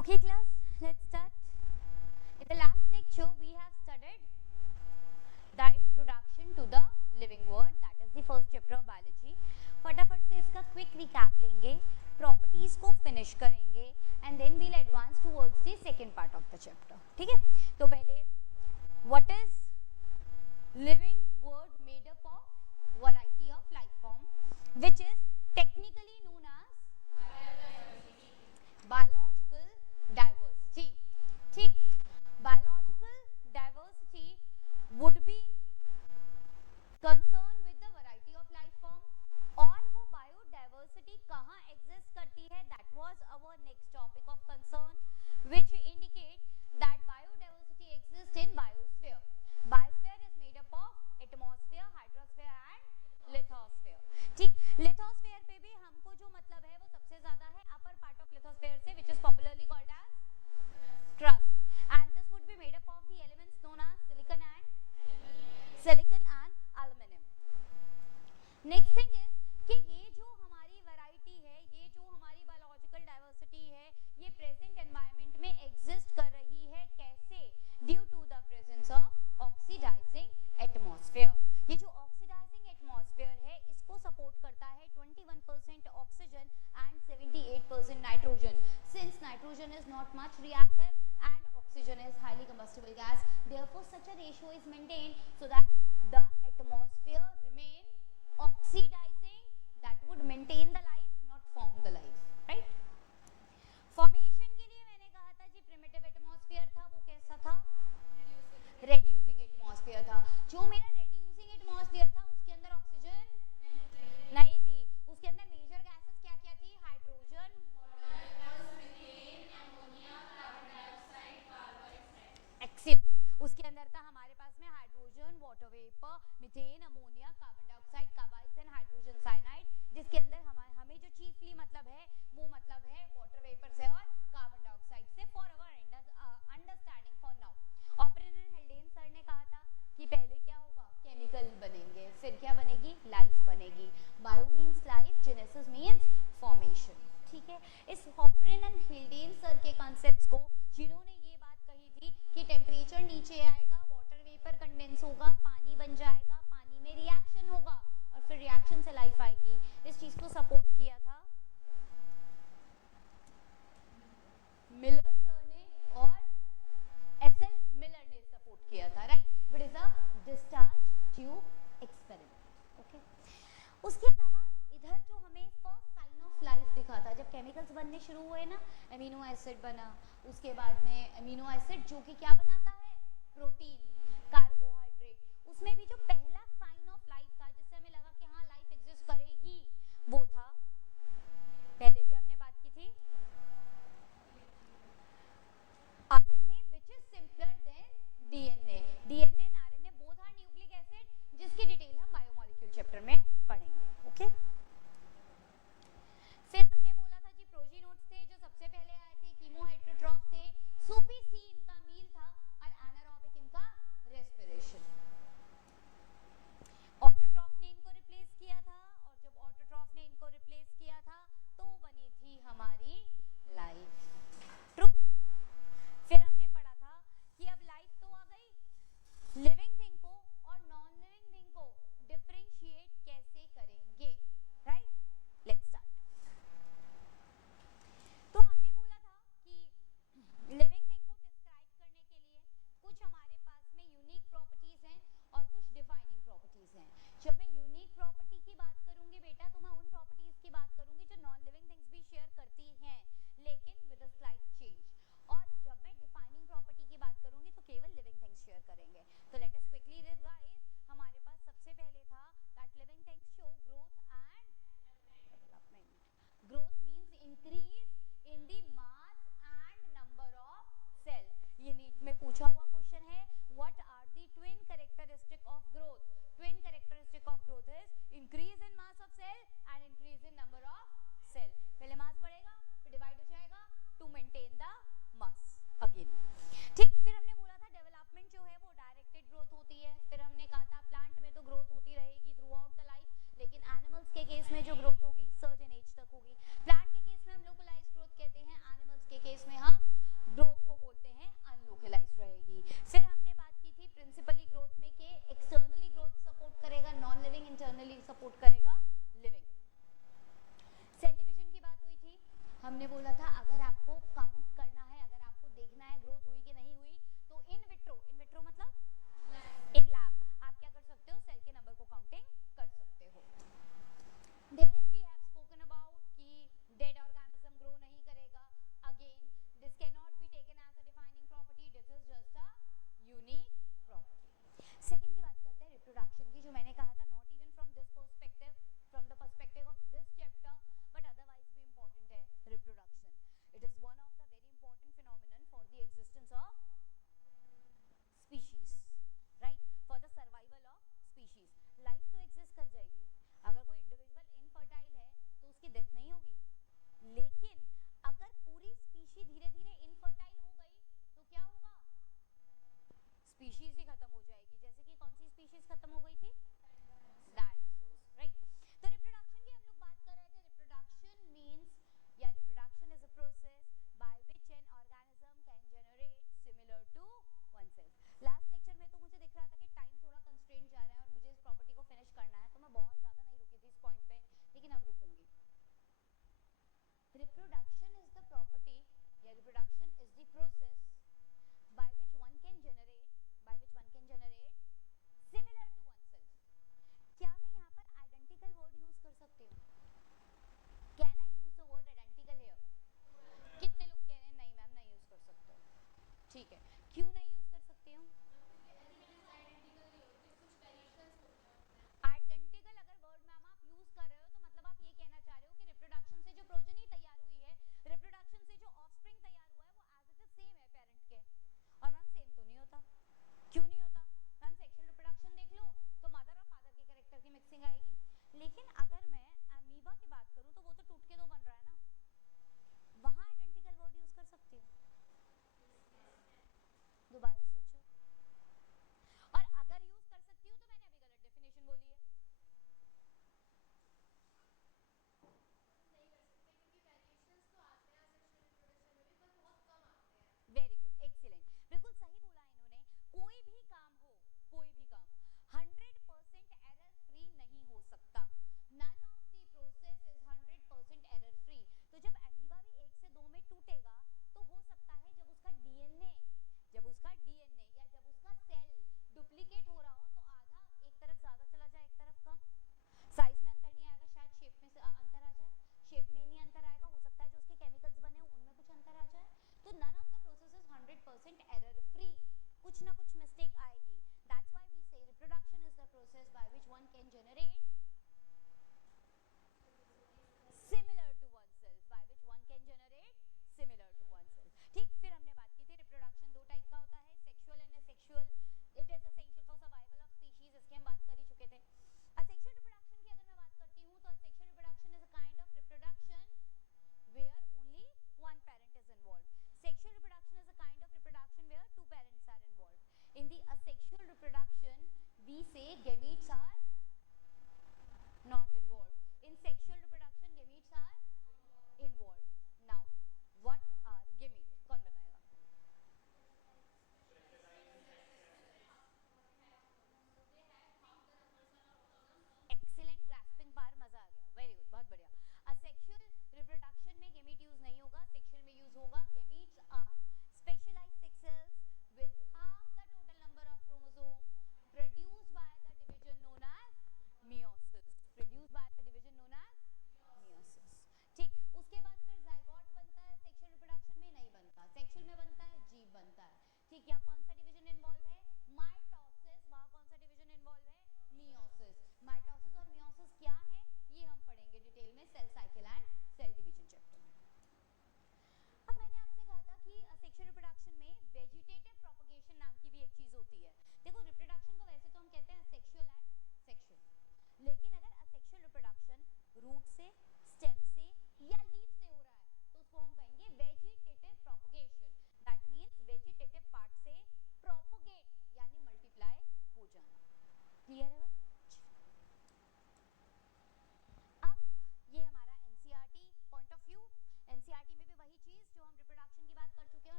Okay class, let's start. In the last lecture we have studied the introduction to the living world, that is the first chapter of biology. फटाफट से इसका quick recap लेंगे, properties को finish करेंगे and then we'll advance towards the second part of the chapter. ठीक है, तो पहले what is living world made up of variety of life form which is technically known as biological diversity. ठीक, biological diversity would be concerned with the variety of life form. और वो biodiversity कहाँ exist करती है, that was our next topic of concern, which indicate that biodiversity exists in biosphere. Biosphere is made up of atmosphere, hydrosphere and lithosphere. ठीक, lithosphere पे भी हमको जो मतलब है वो सबसे ज्यादा है upper part of lithosphere से, which is popularly called as crust, and this would be made up of the elements known as silicon and aluminum. Next thing is कि ये जो हमारी वैरायटी है, ये जो हमारी बायोलॉजिकल डाइवर्सिटी है, ये प्रेजेंट एनवायरनमेंट में एग्जिस्ट कर रही है कैसे? Due to the presence of oxidising atmosphere. ये जो ऑक्सीडाइजिंग एटमॉस्फेयर है इसको सपोर्ट करता है 21% oxygen and 78% nitrogen. Since nitrogen is not much reactive and oxygen is highly combustible gas, therefore such a ratio is maintained so that the atmosphere remain oxidizing, that would maintain the life, not form the life, right? Formation के लिए मैंने कहा था जी primitive atmosphere था, वो कैसा था? reducing atmosphere था. जो मेरा reducing atmosphere था उसके अंदर ऑक्सीजन नहीं थी, उसके अंदर मेजर गैसेस क्या क्या थी? Hydrogen, excellent. उसके अंदर था हमारे पास में hydrogen, water vapour, methane, ammonia, carbon dioxide, carbides and hydrogen cyanide, जिसके अंदर हमें जो चीफली मतलब है वो मतलब है वाटर वेपर से और कार्बन डाइऑक्साइड से. For our understanding for now, operon and हेल्डेन sir ने कहा था कि पहले क्या होगा? केमिकल बनेंगे, फिर क्या बनेगी? लाइफ बनेगी. Bio means life, genesis means formation. ठीक है, इस ऑपरेन एंड हेल्डेन सर के कॉन्सेप्ट्स को, जिन्होंने ये बात कही थी कि टेम्परेचर नीचे आएगा, वाटर वेपर कंडेंस होगा, पानी बन जाएगा, पानी में रिएक्शन होगा और फिर रिएक्शन से लाइफ आएगी, इस चीज को सपोर्ट किया था मिलर सर ने और एसएल मिलर ने सपोर्ट किया था, right? It is a discharge tube experiment. Okay, उसके अलावा इधर जो हमें फर्स्ट साइन ऑफ लाइफ दिखा था, जब केमिकल्स बनने शुरू हुए ना, अमीनो एसिड बना, उसके बाद में अमीनो एसिड जो कि क्या बनाता है? Protein, carbohydrate. उसमें भी जो पहला साइन ऑफ लाइफ था जिससे हमें लगा कि हाँ लाइफ एग्जिस्ट करेगी, वो था, पहले भी हमने बात की थी, RNA which is simpler than DNA. DNA and RNA both are nucleic acid, जिसकी डिटेल हम बायोमोलिक्यूल चैप्टर में पढ़ेंगे. ओके, फिर हमने बोला था जी प्रोजीनोड्स थे जो सबसे पहले आए थे, कीमो हेटेरोट्रॉफ थे, सूपी सी इनका मील था और एनारोबिक इनका रेस्पिरेशन. हमने बोला था अगर आपको काउंट करना है, अगर आपको देखना है ग्रोथ हुई कि नहीं हुई, तो इन विट्रो मतलब इन लैब आप क्या कर सकते हो, सेल के नंबर को काउंटिंग कर सकते हो। Then we have spoken about कि डेड ऑर्गेनिज्म ग्रो नहीं करेगा। Again this can not be taken as a defining property, this is just a unique property. Second की बात करते हैं रिप्रोडक्शन की, जो मैंने कहा था not even from this perspective, from the perspective of this chapter, but otherwise भी इंपॉर्टेंट है reproduction. It is one of the very important phenomenon for the existence of species, right, for the survival of species. Life तो exist कर जाएगी, अगर कोई individual infertile है तो उसकी डेथ नहीं होगी, लेकिन अगर पूरी स्पीशी धीरे धीरे इनफर्टाइल हो गई तो क्या होगा, स्पीशीज ही खत्म हो जाएगी। जैसे कि कौन सी स्पीशीज खत्म हो गई थी, डायनासोर्स, राइट। तो रिप्रोडक्शन की हम लोग बात कर रहे थे। रिप्रोडक्शन मींस या reproduction is a process by which an organism can generate similar to oneself। Last lecture में तो मुझे दिख रहा था कि टाइम थोड़ा कंस्ट्रेंट जा रहा है और मुझे इस प्रॉपर्टी को फिनिश करना है, तो मैं बहुत ज्यादा नहीं रुकी थी इस पॉइंट पे, लेकिन अब रुकूंगी। रिप्रोडक्शन इज द प्रॉपर्टी या reproduction is the process by which one can generate similar to oneself। क्या मैं यहाँ पर आइडेंटिकल वर्ड यूज कर सकती हूँ, can I use the word identical here? कितने लोग कह रहे हैं नहीं मैम नहीं यूज कर सकते? ठीक है, क्यों नहीं यूज कर सकती हूँ? आइडेंटिकल अगर वर्ड मैम आप यूज कर रहे हो तो मतलब आप ये कहना चाह रहे हो कि रिप्रोडक्शन से जो प्रोजनी तैयार हुई है, रिप्रोडक्शन से जो ऑफस्प्रिंग तैयार हुआ है, वो एज इट इज सेम है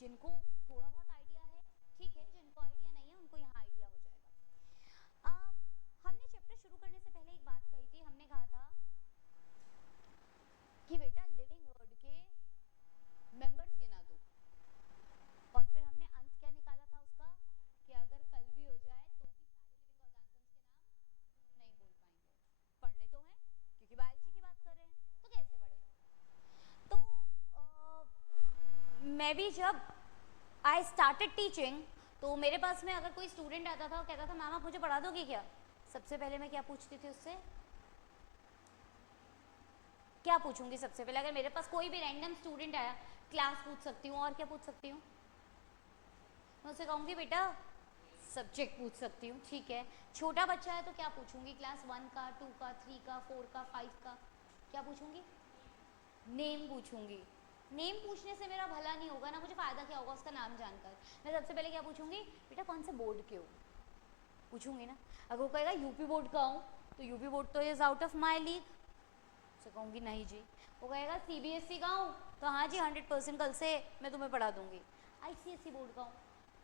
जिनको थोड़ा बहुत आइडिया है ठीक है, जिनको आइडिया नहीं है उनको यहाँ आइडिया हो जाएगा। हमने चैप्टर शुरू करने से पहले एक बात कही थी, हमने कहा था कि बेटा लिविंग वर्ड के मेंबर्स गिना दो, और फिर हमने अंत क्या निकाला था उसका कि अगर कल भी हो जाए तो भी सारे लिविंग ऑर्गेनिजम्स के नाम नहीं बोल पाएंगे। पढ़ने तो हैं क्योंकि बायोलॉजी की बात कर रहे हैं, तो कैसे पढ़े? तो मैं भी जब आई स्टार्टेड टीचिंग तो मेरे पास में अगर कोई स्टूडेंट आता था और कहता था मैम आप मुझे पढ़ा दोगे क्या, सबसे पहले मैं क्या पूछती थी उससे, क्या पूछूंगी सबसे पहले? अगर मेरे पास कोई भी रैंडम स्टूडेंट आया, क्लास पूछ सकती हूँ और क्या पूछ सकती हूँ? मैं उससे कहूँगी बेटा सब्जेक्ट पूछ सकती हूँ, ठीक है। छोटा बच्चा है तो क्या पूछूंगी? क्लास 1 का, 2 का, 3 का, 4 का, 5 का, क्या पूछूंगी? नेम पूछूंगी। नेम पूछने से मेरा भला नहीं होगा ना, मुझे फ़ायदा क्या होगा उसका नाम जानकर? मैं सबसे पहले क्या पूछूंगी? बेटा कौन से बोर्ड के हो, पूछूंगी ना। अगर वो कहेगा यूपी बोर्ड का हूँ तो यूपी बोर्ड तो is out of my league, उससे कहूँगी नहीं जी। वो कहेगा सीबीएसई का हूँ तो हाँ जी 100% कल से मैं तुम्हें पढ़ा दूंगी। आईसीएसई बोर्ड का हूँ,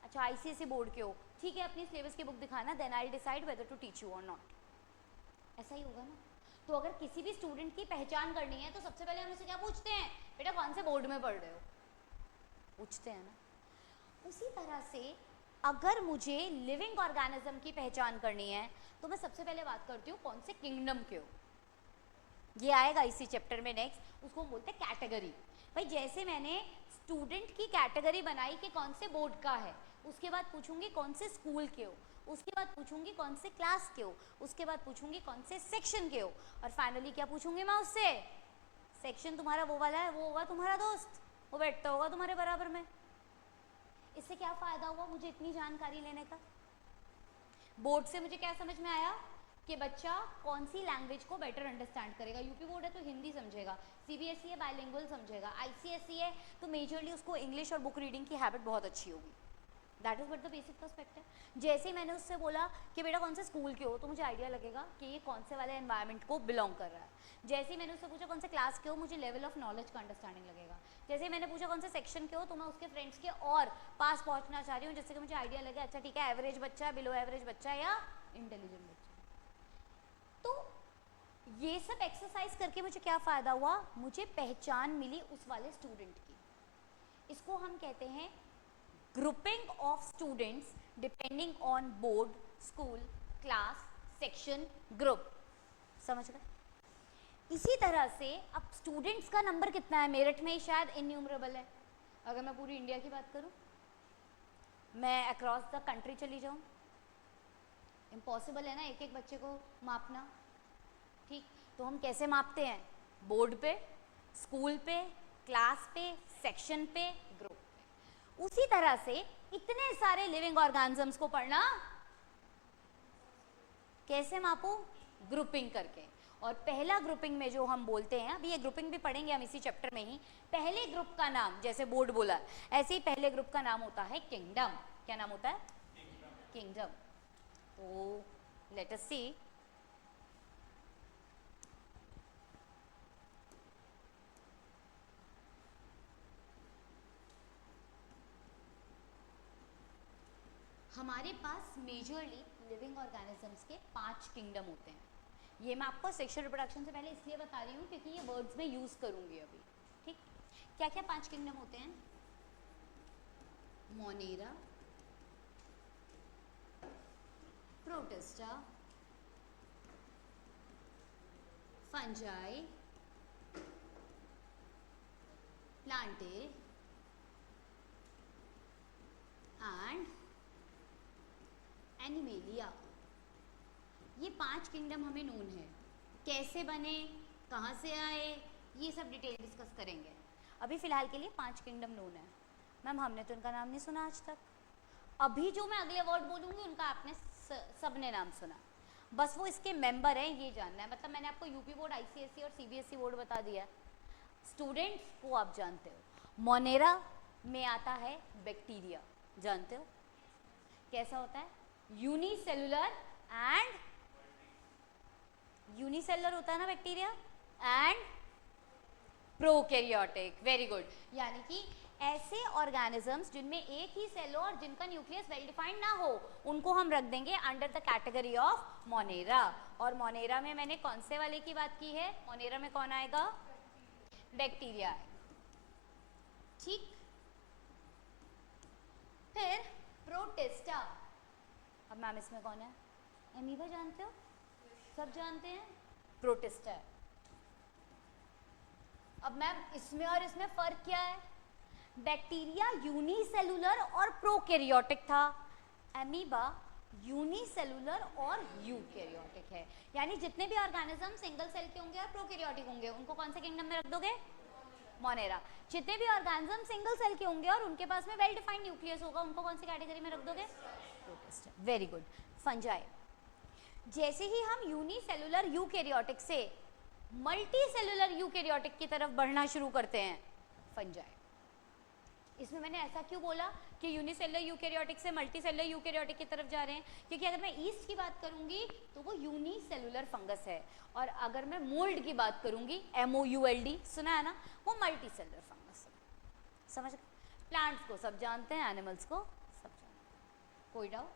अच्छा आईसीएसई बोर्ड के हो, ठीक है, अपनी सिलेबस की बुक दिखाना, then I decide whether to teach you और नॉट। ऐसा ही होगा ना। तो अगर किसी भी स्टूडेंट की पहचान करनी है तो सबसे पहले हम उसे क्या पूछते हैं? बेटा कौन से बोर्ड में पढ़ रहे हो, पूछते हैं ना। उसी तरह से अगर मुझे लिविंग ऑर्गेनिज्म की पहचान करनी है तो मैं सबसे पहले बात करती हूँ कौन से किंगडम के हो। ये आएगा इसी चैप्टर में नेक्स्ट, उसको हम बोलते हैं कैटेगरी। भाई जैसे मैंने स्टूडेंट की कैटेगरी बनाई कि कौन से बोर्ड का है, उसके बाद पूछूंगी कौन से स्कूल के हो, उसके बाद पूछूंगी कौन से क्लास के हो, उसके बाद पूछूंगी कौन से सेक्शन के हो, और फाइनली क्या पूछूंगी मैं उससे? सेक्शन तुम्हारा वो वाला है, वो होगा तुम्हारा दोस्त, वो बैठता होगा तुम्हारे बराबर में। इससे क्या फ़ायदा हुआ मुझे इतनी जानकारी लेने का? बोर्ड से मुझे क्या समझ में आया कि बच्चा कौन सी लैंग्वेज को बेटर अंडरस्टैंड करेगा। यूपी बोर्ड है तो हिंदी समझेगा, सीबीएसई है बाइलिंगुअल समझेगा, आईसीएसई है तो मेजरली उसको इंग्लिश और बुक रीडिंग की हैबिट बहुत अच्छी होगी। That is what the basic perspective. जैसे ही मैंने उससे बोला कि बेटा कौन से स्कूल के हो तो मुझे आइडिया लगेगा कि ये कौन से वाले एनवायरनमेंट को बिलोंग कर रहा है। जैसे ही मैंने उससे पूछा कौन से क्लास के हो, मुझे लेवल ऑफ नॉलेज का अंडरस्टैंडिंग लगेगा। जैसे ही मैंने पूछा कौन से सेक्शन के हो तो मैं उसके फ्रेंड्स के और पास पहुंचना चाह रही हूँ, जिससे कि मुझे आइडिया लगे अच्छा ठीक है एवरेज बच्चा, बिलो एवरेज बच्चा या इंटेलिजेंट बच्चा। तो ये सब एक्सरसाइज करके मुझे क्या फ़ायदा हुआ? मुझे पहचान मिली उस वाले स्टूडेंट की। इसको हम कहते हैं grouping of students depending on board, school, class, section, group. समझ गए? इसी तरह से अब स्टूडेंट्स का नंबर कितना है मेरठ में? शायद इन्यूमरेबल है। अगर मैं पूरी इंडिया की बात करूं, मैं अक्रॉस द कंट्री चली जाऊं, इम्पॉसिबल है ना एक एक बच्चे को मापना। ठीक, तो हम कैसे मापते हैं? बोर्ड पे, स्कूल पे, क्लास पे, सेक्शन पे, ग्रुप पे। उसी तरह से इतने सारे लिविंग ऑर्गेनिजम्स को पढ़ना कैसे मापो? ग्रुपिंग करके। और पहला ग्रुपिंग में जो हम बोलते हैं, अभी ये ग्रुपिंग भी पढ़ेंगे हम इसी चैप्टर में ही, पहले ग्रुप का नाम जैसे बोर्ड बोला ऐसे ही पहले ग्रुप का नाम होता है किंगडम। क्या नाम होता है? किंगडम। तो लेट अस सी। हमारे पास मेजरली लिविंग ऑर्गेनिजम्स के 5 किंगडम होते हैं। ये मैं आपको सेक्सुअल रिप्रोडक्शन से पहले इसलिए बता रही हूँ क्योंकि ये वर्ड्स में यूज़ करूँगी अभी। ठीक, क्या क्या 5 किंगडम होते हैं? Monera, protista, fungi, Plantae and animalia. ये 5 किंगडम हमें नोन है। कैसे बने, कहाँ से आए, ये सब डिटेल डिस्कस करेंगे। अभी फ़िलहाल के लिए 5 किंगडम नोन है। मैम हमने तो इनका नाम नहीं सुना आज तक। अभी जो मैं अगले वर्ड बोलूँगी उनका आपने सबने नाम सुना, बस वो इसके मेंबर हैं ये जानना है। मतलब मैंने आपको यूपी बोर्ड, आईसीएसई और सीबीएसई बोर्ड बता दिया है, स्टूडेंट्स को आप जानते हो। मोनेरा में आता है बैक्टीरिया, जानते हो कैसा होता है? यूनिसेलुलर एंड यूनिसेलुलर होता है ना bacteria, and prokaryotic. Very good. यानी कि ऐसे ऑर्गेनिजम्स जिनमें एक ही सेल हो और जिनका न्यूक्लियस वेल डिफाइंड ना हो उनको हम रख देंगे under the category of Monera. और मोनेरा में मैंने कौन से वाले की बात की है? मोनेरा में कौन आएगा? बैक्टीरिया। ठीक। फिर प्रोटिस्टा। अब मैम इसमें कौन है? एमीबा जानते हो? सब जानते हैं प्रोटिस्टा है। अब मैम इसमें और इसमें फर्क क्या है? बैक्टीरिया यूनिसेलुलर और प्रोकैरियोटिक था, एमीबा यूनिसेलुलर और यूकैरियोटिक है। यानी जितने भी ऑर्गेनिज्म सिंगल सेल के होंगे और प्रोकैरियोटिक होंगे उनको कौन से किंगडम में रख दोगे? मोनेरा। जितने भी ऑर्गेनिज्म सिंगल सेल के होंगे और उनके पास में वेल डिफाइंड न्यूक्लियस होगा उनको कौन सी कैटेगरी में रख दोगे? प्रोटिस्टा। Very good. फंजाई। जैसे ही हम यूनिसेलुलर यूकैरियोटिक से मल्टी सेलुलर यूकैरियोटिक की तरफ बढ़ना शुरू करते हैं, फंजाई। इसमें मैंने ऐसा क्यों बोला कि यूनिसेलुलर यूकैरियोटिक से मल्टी सेलुलर यूकैरियोटिक की तरफ जा रहे हैं? क्योंकि अगर मैं ईस्ट की बात करूंगी तो वो यूनिसेलुलर फंगस है, और अगर मैं मोल्ड की बात करूंगी, MOULD सुना है ना, वो मल्टी सेलुलर फंगस है। समझ गए? प्लांट्स को सब जानते हैं, एनिमल्स को सब जानते हैं। कोई डाउट?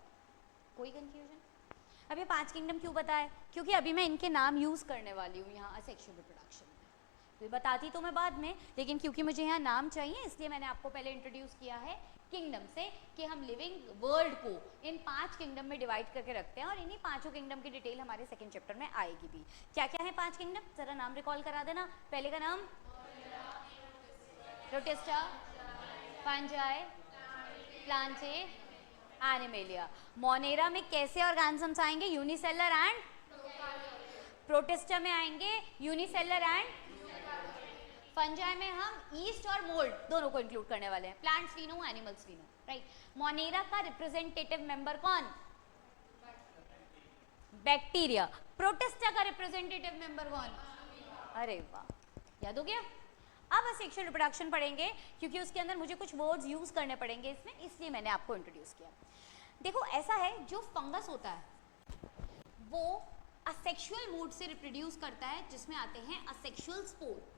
कोई कंफ्यूजन? अब ये 5 किंगडम क्यों बताए? क्योंकि अभी मैं इनके नाम यूज करने वाली हूँ यहाँ असेक्सुअल रिप्रोडक्शन में। तो बताती तो मैं बाद में, लेकिन क्योंकि मुझे यहाँ नाम चाहिए इसलिए मैंने आपको पहले इंट्रोड्यूस किया है किंगडम से, कि हम लिविंग वर्ल्ड को इन 5 किंगडम में डिवाइड करके रखते हैं, और इन्हीं 5 किंगडम की डिटेल हमारे सेकंड चैप्टर में आएगी भी। क्या क्या है 5 किंगडम? जरा नाम रिकॉल करा देना। पहले का नाम protista, fungi, Plantae, animalia. Monera में कैसे ऑर्गेनिजम्स आएंगे? यूनिसेलर एंड प्रोटिस्टा में आएंगे यूनिसेलर एंड फंजाई में हम ईस्ट और मोल्ड दोनों को इंक्लूड करने वाले हैं। प्लांट्स भी नो, एनिमल्स भी नो, राइट। मोनेरा का रिप्रेजेंटेटिव मेंबर कौन? बैक्टीरिया। प्रोटिस्टा का रिप्रेजेंटेटिव मेंबर कौन? अरे वाह, याद हो गया। अब असेक्सुअल रिप्रोडक्शन पढ़ेंगे क्योंकि उसके अंदर मुझे कुछ वर्ड्स यूज करने पड़ेंगे इसमें, इसलिए मैंने आपको इंट्रोड्यूस किया। देखो ऐसा है, जो फंगस होता है वो असेक्सुअल मोड से रिप्रोड्यूस करता है, जिसमें आते हैं असेक्सुअल स्पोर।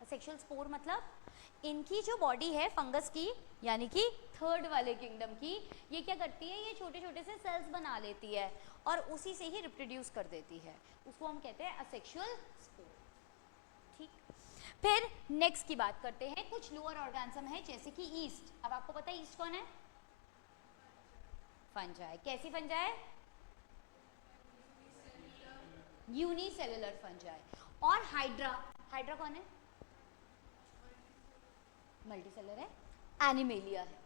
असेक्सुअल स्पोर मतलब इनकी जो बॉडी है फंगस की, यानी कि थर्ड वाले किंगडम की, ये क्या करती है? ये छोटे छोटे से सेल्स बना लेती है और उसी से ही रिप्रोड्यूस कर देती है। उसको हम कहते हैं असेक्सुअल स्पोर। ठीक। फिर नेक्स्ट की बात करते हैं। कुछ लोअर ऑर्गेनिज्म है जैसे कि ईस्ट। अब आपको पता है ईस्ट कौन है? फंजाई। कैसी फंजाई? Unicellular fungi. और हाइड्रा। हाइड्रा कौन है? मल्टीसेलुलर है, एनिमेलिया है।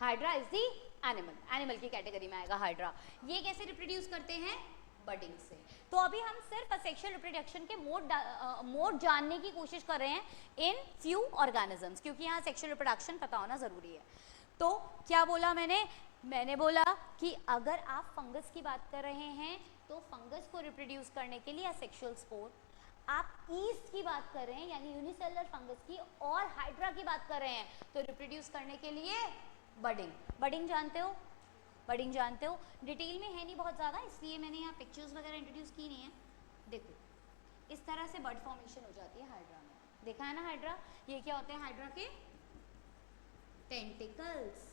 Hydra is the animal, animal की कैटेगरी में आएगा हाइड्रा। ये कैसे रिप्रोड्यूस करते हैं? बडिंग से। तो अभी हम सिर्फ असेक्सुअल रिप्रोडक्शन के मोड जानने की कोशिश कर रहे हैं इन फ्यू ऑर्गेनिजम्स, क्योंकि यहाँ सेक्सुअल रिप्रोडक्शन पता होना जरूरी है। तो क्या बोला मैंने? मैंने बोला कि अगर आप फंगस की बात कर रहे हैं तो फंगस को रिप्रोड्यूस करने के लिए असेक्सुअल स्पोर, आप ईस्ट की बात कर रहे हैं यानी यूनिसेलुलर फंगस की, और हाइड्रा की बात कर रहे हैं तो रिप्रोड्यूस करने के लिए बडिंग। बडिंग जानते हो? बडिंग जानते हो? डिटेल में है नहीं बहुत ज़्यादा, इसलिए मैंने यहाँ पिक्चर्स वगैरह इंट्रोड्यूस की नहीं है। देखो इस तरह से बड फॉर्मेशन हो जाती है हाइड्रा में। देखा है ना हाइड्रा? ये क्या होते हैं हाइड्रा के? टेंटिकल्स।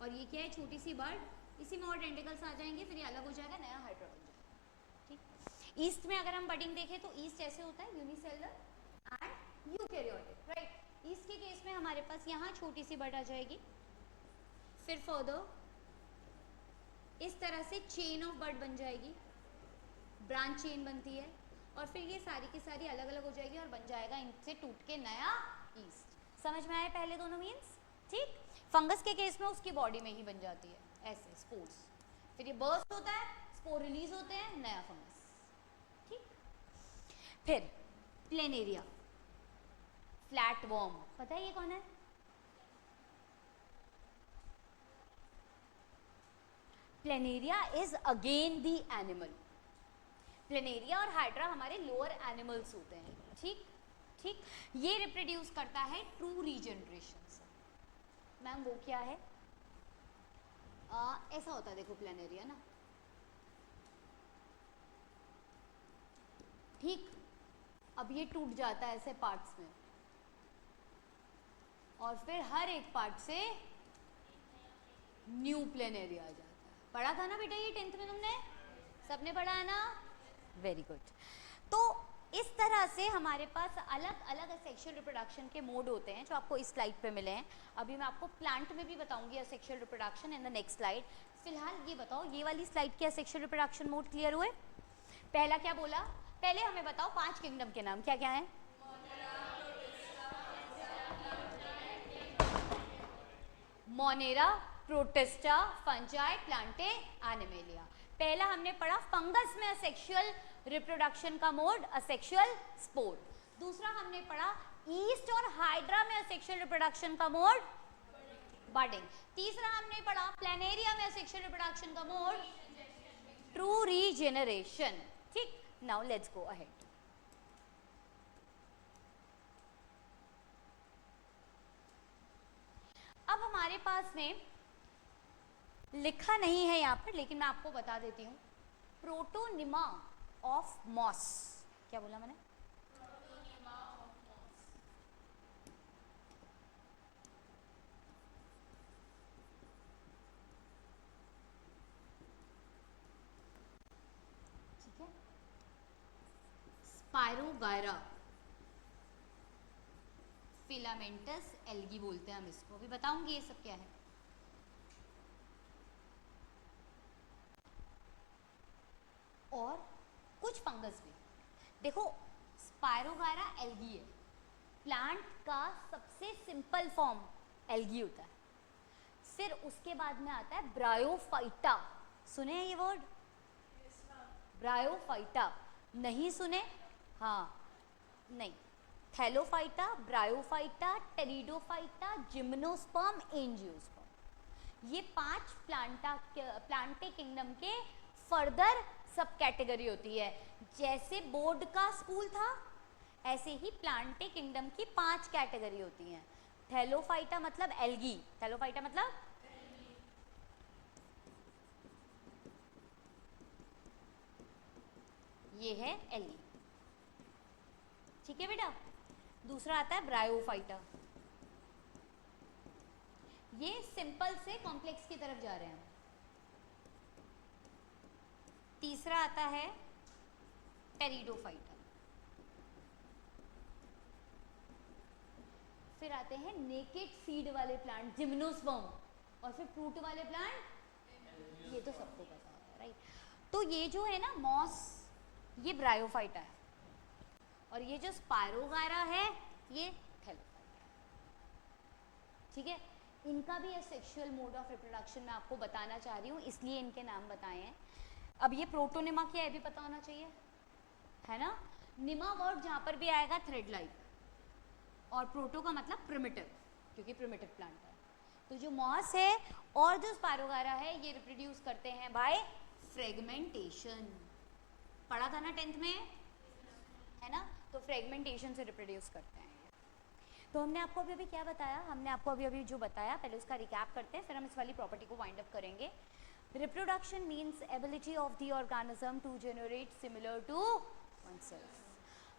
और ये क्या है? छोटी सी बर्ड, इसी में और टेंटिकल्स आ जाएंगे, फिर ये अलग हो जाएगा, नया हाइड्रा बन जाएगा। ठीक। ईस्ट में अगर हम बडिंग देखें तो ईस्ट ऐसे होता है unicellular and eukaryotic, right. East के केस में हमारे पास यहाँ छोटी सी बर्ड आ जाएगी, फिर फर्दर इस तरह से चेन ऑफ बर्ड बन जाएगी, ब्रांच चेन बनती है, और फिर ये सारी की सारी अलग अलग हो जाएगी और बन जाएगा इनसे टूट के नया ईस्ट। समझ में आए पहले दोनों मीन्स? ठीक। फंगस के केस में उसकी बॉडी में ही बन जाती है ऐसे स्पोर्स, फिर ये बर्स्ट होता है, स्पोर रिलीज होते हैं, नया फंगस। ठीक। फिर प्लेनेरिया, फ्लैट वर्म, पता है ये कौन है? Planaria is again the animal. Planaria और हाइड्रा हमारे लोअर एनिमल्स होते हैं। ठीक। ठीक। ये रिप्रोड्यूस करता है ट्रू रीजनरेशन से। मैम वो क्या है? ऐसा होता है, देखो प्लेनेरिया ना, ठीक। अब ये टूट जाता है ऐसे पार्ट्स में, और फिर हर एक पार्ट से न्यू प्लेन एरिया आ जाता है। पढ़ा था ना बेटा ये 10th में तुमने? सबने पढ़ा है ना? Very good. तो इस तरह से हमारे पास अलग अलग सेक्सुअल रिप्रोडक्शन के मोड होते हैं जो आपको इस स्लाइड पे मिले हैं। अभी मैं आपको प्लांट में भी बताऊंगी sexual reproduction in the next slide. फिलहाल ये बताओ, ये वाली स्लाइड के सेक्सुअल रिप्रोडक्शन मोड क्लियर हुए? पहला क्या बोला? पहले हमें बताओ 5 किंगडम के नाम क्या क्या हैं? Monera, protista, fungi, Plantae, animalia. पहला हमने पढ़ा फंगस में असेक्सुअल रिप्रोडक्शन का मोड असेक्सुअल स्पोर। दूसरा हमने पढ़ा ईस्ट और हाइड्रा में असेक्सुअल रिप्रोडक्शन का मोड बडिंग। तीसरा हमने पढ़ा प्लेनेरिया में असेक्सुअल रिप्रोडक्शन का मोड ट्रू रीजेनरेशन। ठीक, नाउ लेट्स गो अहेड। अब हमारे पास में लिखा नहीं है यहाँ पर, लेकिन मैं आपको बता देती हूँ। प्रोटोनिमा ऑफ मॉस, क्या बोला मैंने? ठीक है, स्पायरोगायरा फिलामेंटस एल्गी बोलते हैं हम इसको। अभी बताऊंगी ये सब क्या है। और कुछ फंगस भी देखो, स्पायरोगायरा एल्गी है, प्लांट का सबसे सिंपल फॉर्म एल्गी होता है। फिर उसके बाद में आता है ब्रायोफाइटा। सुने हैं ये वर्ड? ब्रायोफाइटा नहीं सुने? हाँ, नहीं। Thallophyta, bryophyta, pteridophyta, gymnosperm, angiosperm, ये 5 प्लांटे किंगडम के फर्दर सब कैटेगरी होती है। जैसे बोर्ड का स्कूल था, ऐसे ही प्लांटे किंगडम की 5 कैटेगरी होती हैं। थैलोफाइटा मतलब एल्गी, थैलोफाइटा मतलब ये है एल्गी। ठीक है बेटा। दूसरा आता है ब्रायोफाइटा, ये सिंपल से कॉम्प्लेक्स की तरफ जा रहे हैं। तीसरा आता है टेरिडोफाइटा। फिर आते हैं नेकेड सीड वाले प्लांट जिम्नोस्पर्म, और फिर फ्रूट वाले प्लांट, ये तो सबको पता है राइट। तो ये जो है ना मॉस, ये ब्रायोफाइटा है, और ये जो स्पायरोगायरा है ये थैलोफाइटा है। ठीक है, इनका भी सेक्सुअल मोड ऑफ रिप्रोडक्शन मैं आपको बताना चाह रही हूँ, इसलिए इनके नाम बताए हैं। अब ये प्रोटोनिमा क्या है भी पता होना चाहिए, है ना? निमा वर्ड जहाँ पर भी आएगा थ्रेड लाइक, और प्रोटो का मतलब प्रिमिटिव, क्योंकि प्रिमिटिव प्लांट है। तो जो मॉस है और जो स्पायरोगायरा है ये रिप्रोड्यूस करते हैं बाय फ्रेगमेंटेशन। पढ़ा था ना 10th में, है ना? तो फ्रेगमेंटेशन से रिप्रोड्यूस करते हैं। तो हमने आपको अभी क्या बताया? हमने आपको अभी जो बताया पहले उसका रिकैप करते हैं, फिर हम इस वाली प्रॉपर्टी को वाइंड अप करेंगे। Reproduction means ability of the organism to generate similar to oneself.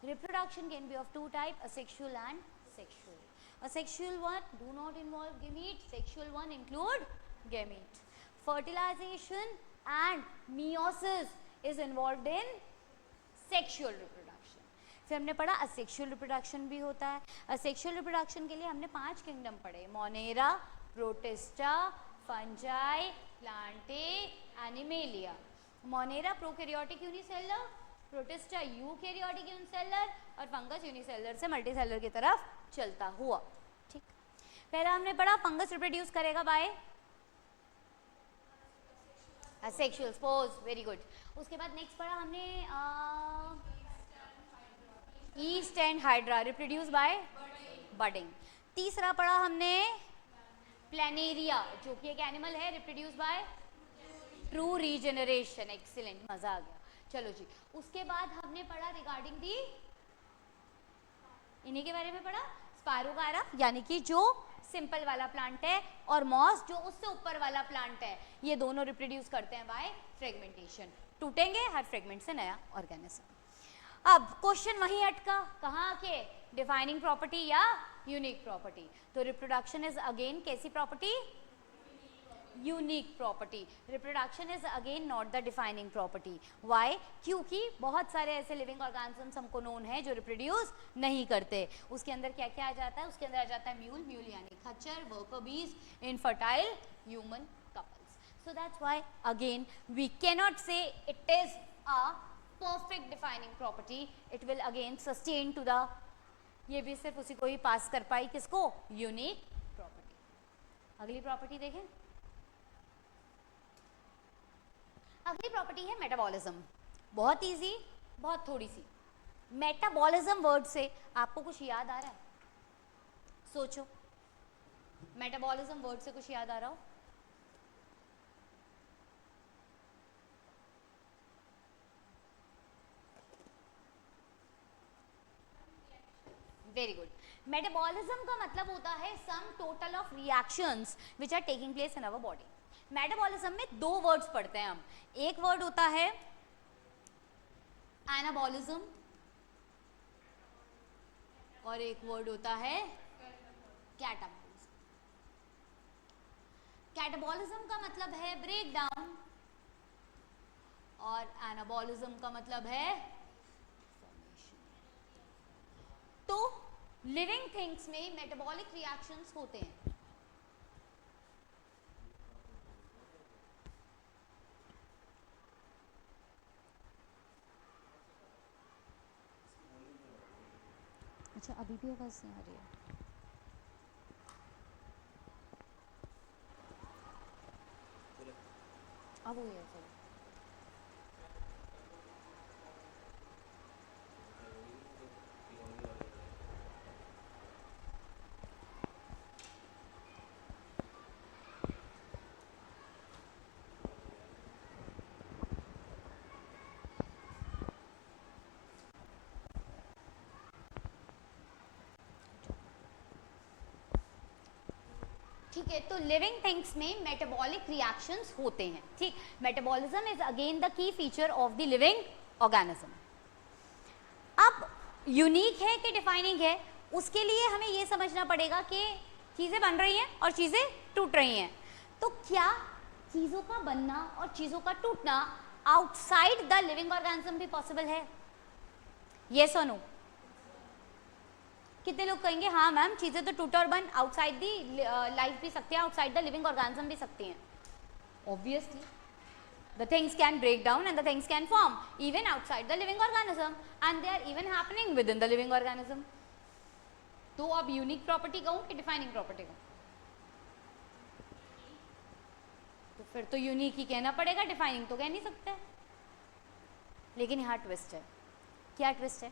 Reproduction can be of two types, asexual and sexual. Asexual one do not involve gamete, sexual one include gamete. Fertilization and meiosis is involved in sexual reproduction. फिर हमने पढ़ा asexual reproduction भी होता है। Asexual reproduction के लिए हमने 5 kingdom पढ़े, Monera, protista, fungi, Plantae, animalia. Monera prokaryotic unicellular, protista eukaryotic unicellular, और फंगस यूनिसेलुलर से मल्टीसेलुलर की तरफ चलता हुआ। ठीक, पहला हमने पढ़ा फंगस रिप्रोड्यूस करेगा bye asexual spores, very good. उसके बाद नेक्स्ट पढ़ा हमने east and hydra reproduce by budding. तीसरा पढ़ा हमने प्लेनेरिया, जो कि एक एनिमल है, reproduce by true regeneration. Excellent, मजा आ गया। चलो जी, उसके बाद हमने पढ़ा रिगार्डिंग दी, इन्हीं के बारे में पढ़ा, स्पायरोगायरा यानी कि जो सिंपल वाला प्लांट है, और मॉस जो उससे ऊपर वाला प्लांट है, ये दोनों रिप्रोड्यूस करते हैं बाय फ्रेगमेंटेशन। टूटेंगे हर फ्रेगमेंट से नया ऑर्गेनिज्म। अब क्वेश्चन वहीं अटका, कहाँ के, डिफाइनिंग प्रॉपर्टी या यूनिक प्रॉपर्टी। तो रिप्रोडक्शन इज अगेन कैसी property, unique property. Reproduction is again not the defining property. Why? क्योंकि बहुत सारे ऐसे लिविंग ऑर्गेनिजम्स हमको नोन है जो रिप्रोड्यूस नहीं करते। उसके अंदर क्या क्या आ जाता है, उसके अंदर आ जाता है म्यूल, म्यूल यानी खच्चर, worker bees, infertile human couples. So that's why again we cannot say it is a perfect defining property. It will again sustain to the, ये भी सिर्फ उसी को ही पास कर पाई, किसको, यूनिक प्रॉपर्टी। अगली प्रॉपर्टी देखें। अगली प्रॉपर्टी है मेटाबॉलिज्म। बहुत इजी, बहुत थोड़ी सी। मेटाबॉलिज्म वर्ड से आपको कुछ याद आ रहा है? सोचो, मेटाबॉलिज्म वर्ड से कुछ याद आ रहा हो? Very good. मेटाबॉलिज्म का मतलब होता है sum total of reactions which are taking place in our body. Metabolism में दो वर्ड्स पढ़ते हैं हम। एक वर्ड होता है एनाबॉलिज्म और एक वर्ड होता है कैटाबॉलिज्म। कैटाबॉलिज्म का मतलब है ब्रेक डाउन और एनाबॉलिज्म का मतलब है फॉर्मेशन। तो लिविंग थिंग्स में मेटाबॉलिक रिएक्शंस होते हैं। अच्छा, अभी भी आवाज नहीं आ रही है? अब हो गया सर। ठीक है, तो लिविंग थिंग्स में मेटाबॉलिक रिएक्शंस होते हैं। ठीक, metabolism is again the key feature of the living organism. अब यूनिक है कि डिफाइनिंग है, उसके लिए हमें ये समझना पड़ेगा कि चीजें बन रही हैं और चीजें टूट रही हैं। तो क्या चीजों का बनना और चीजों का टूटना आउटसाइड द लिविंग ऑर्गेनिज्म भी पॉसिबल है? यस और नो? कितने लोग कहेंगे हाँ मैम, चीजें तो टूट और बन आउटसाइड दी लाइफ भी सकती है, आउटसाइड द लिविंग ऑर्गेनिज्म भी सकती हैं। Obviously the things can break down and the things can form even outside the living organism and they are even happening within the living organism. तो अब unique property कहूं कि defining property कहूं? तो फिर तो यूनिक ही कहना पड़ेगा, डिफाइनिंग तो कह नहीं सकते। लेकिन यहाँ ट्विस्ट है। क्या ट्विस्ट है?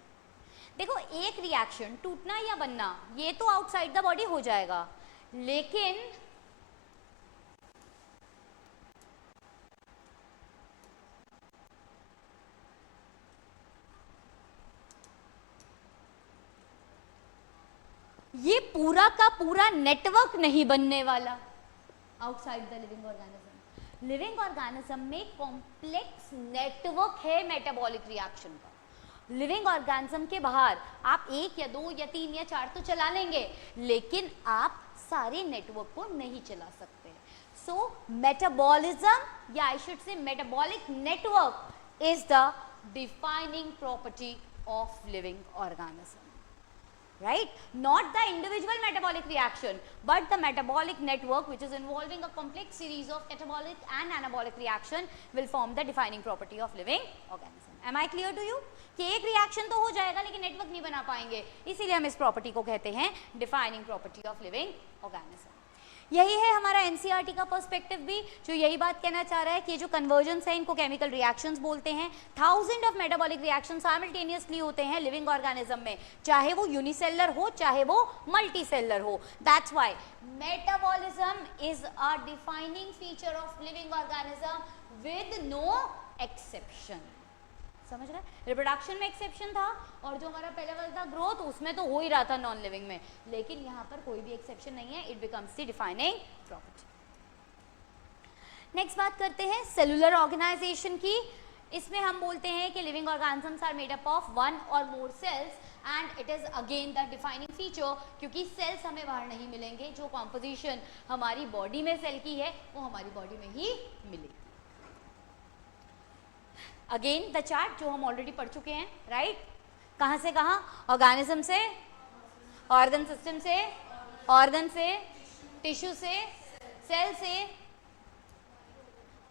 देखो, एक रिएक्शन टूटना या बनना ये तो आउटसाइड द बॉडी हो जाएगा, लेकिन ये पूरा का पूरा नेटवर्क नहीं बनने वाला outside the living organism. Living organism में कॉम्प्लेक्स नेटवर्क है मेटाबॉलिक रिएक्शन का। लिविंग ऑर्गेनिज्म के बाहर आप एक या दो या तीन या चार तो चला लेंगे, लेकिन आप सारे नेटवर्क को नहीं चला सकते। सो मेटाबॉलिज्म या आई शुड से metabolic network is the defining property of living organism. Right? Not the individual metabolic reaction, but the metabolic network which is involving a complex series of catabolic and anabolic reaction will form the defining property of living organism. Am I clear to you? कि एक reaction तो हो जाएगा लेकिन network नहीं बना पाएंगे, इसीलिए हम इस प्रॉपर्टी को कहते हैं defining property of living organism. यही है हमारा एनसीईआरटी का पर्सपेक्टिव भी, जो यही बात कहना चाह रहा है कि जो कन्वर्जेंस है इनको केमिकल रिएक्शंस बोलते हैं. Thousand of metabolic reactions simultaneously होते हैं लिविंग ऑर्गेनिज्म में, चाहे वो यूनिसेलुलर हो चाहे वो मल्टीसेलुलर हो. That's why metabolism is a defining feature of living organism with no exception. समझ रहे? रिप्रोडक्शन में एक्सेप्शन था और जो हमारा पहला वाला था ग्रोथ, उसमें तो हो ही रहा था नॉन लिविंग में, लेकिन यहाँ पर कोई भी एक्सेप्शन नहीं है. It becomes the defining property. Next बात करते हैं सेलुलर ऑर्गेनाइजेशन की. इसमें हम बोलते हैं कि living organisms are made up of one or more cells and it is again the defining feature, क्योंकि सेल्स हमें बाहर नहीं मिलेंगे, जो कॉम्पोजिशन हमारी बॉडी में सेल की है वो हमारी बॉडी में ही मिलेगी। अगेन द चार्ट जो हम ऑलरेडी पढ़ चुके हैं, राइट? कहाँ से कहाँ? ऑर्गेनिज्म से, ऑर्गन सिस्टम से, ऑर्गन से, टिश्यू से, सेल से,